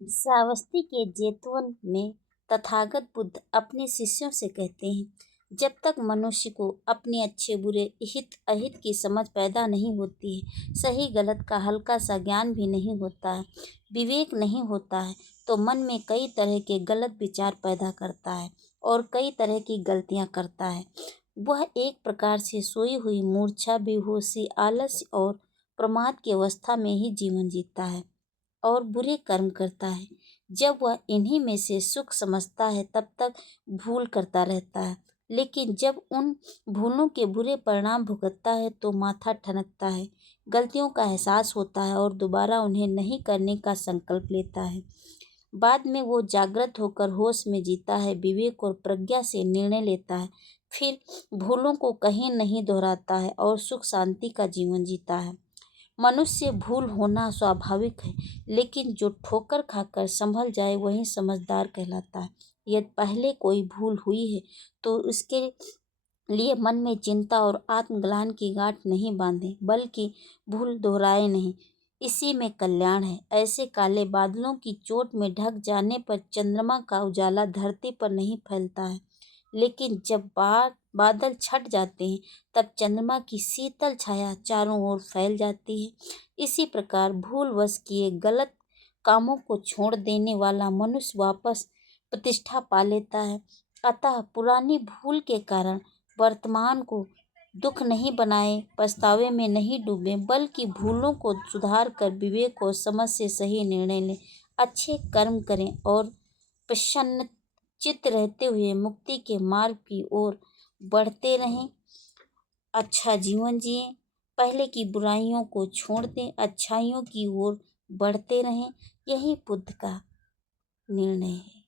श्रावस्ती के जैतवन में तथागत बुद्ध अपने शिष्यों से कहते हैं, जब तक मनुष्य को अपने अच्छे बुरे हित अहित की समझ पैदा नहीं होती है, सही गलत का हल्का सा ज्ञान भी नहीं होता है, विवेक नहीं होता है, तो मन में कई तरह के गलत विचार पैदा करता है और कई तरह की गलतियां करता है। वह एक प्रकार से सोई हुई मूर्छा, बेहोशी, आलस्य और प्रमाद की अवस्था में ही जीवन जीता है और बुरे कर्म करता है। जब वह इन्हीं में से सुख समझता है तब तक भूल करता रहता है, लेकिन जब उन भूलों के बुरे परिणाम भुगतता है तो माथा ठनकता है, गलतियों का एहसास होता है और दोबारा उन्हें नहीं करने का संकल्प लेता है। बाद में वो जागृत होकर होश में जीता है, विवेक और प्रज्ञा से निर्णय लेता है, फिर भूलों को कहीं नहीं दोहराता है और सुख शांति का जीवन जीता है। मनुष्य भूल होना स्वाभाविक है, लेकिन जो ठोकर खाकर संभल जाए वही समझदार कहलाता है। यदि पहले कोई भूल हुई है तो उसके लिए मन में चिंता और आत्मग्लानि की गांठ नहीं बांधे, बल्कि भूल दोहराए नहीं। इसी में कल्याण है। ऐसे काले बादलों की चोट में ढक जाने पर चंद्रमा का उजाला धरती पर नहीं फैलता है, लेकिन जब बादल छट जाते हैं तब चंद्रमा की शीतल छाया चारों ओर फैल जाती है। इसी प्रकार भूलवश किए गलत कामों को छोड़ देने वाला मनुष्य वापस प्रतिष्ठा पा लेता है। अतः पुरानी भूल के कारण वर्तमान को दुख नहीं बनाए, पछतावे में नहीं डूबे, बल्कि भूलों को सुधार कर विवेक और समझ से सही निर्णय लें, अच्छे कर्म करें और प्रसन्न चित्त रहते हुए मुक्ति के मार्ग की ओर बढ़ते रहें। अच्छा जीवन जिएं, पहले की बुराइयों को छोड़ दें, अच्छाइयों की ओर बढ़ते रहें। यही बुद्ध का निर्णय है।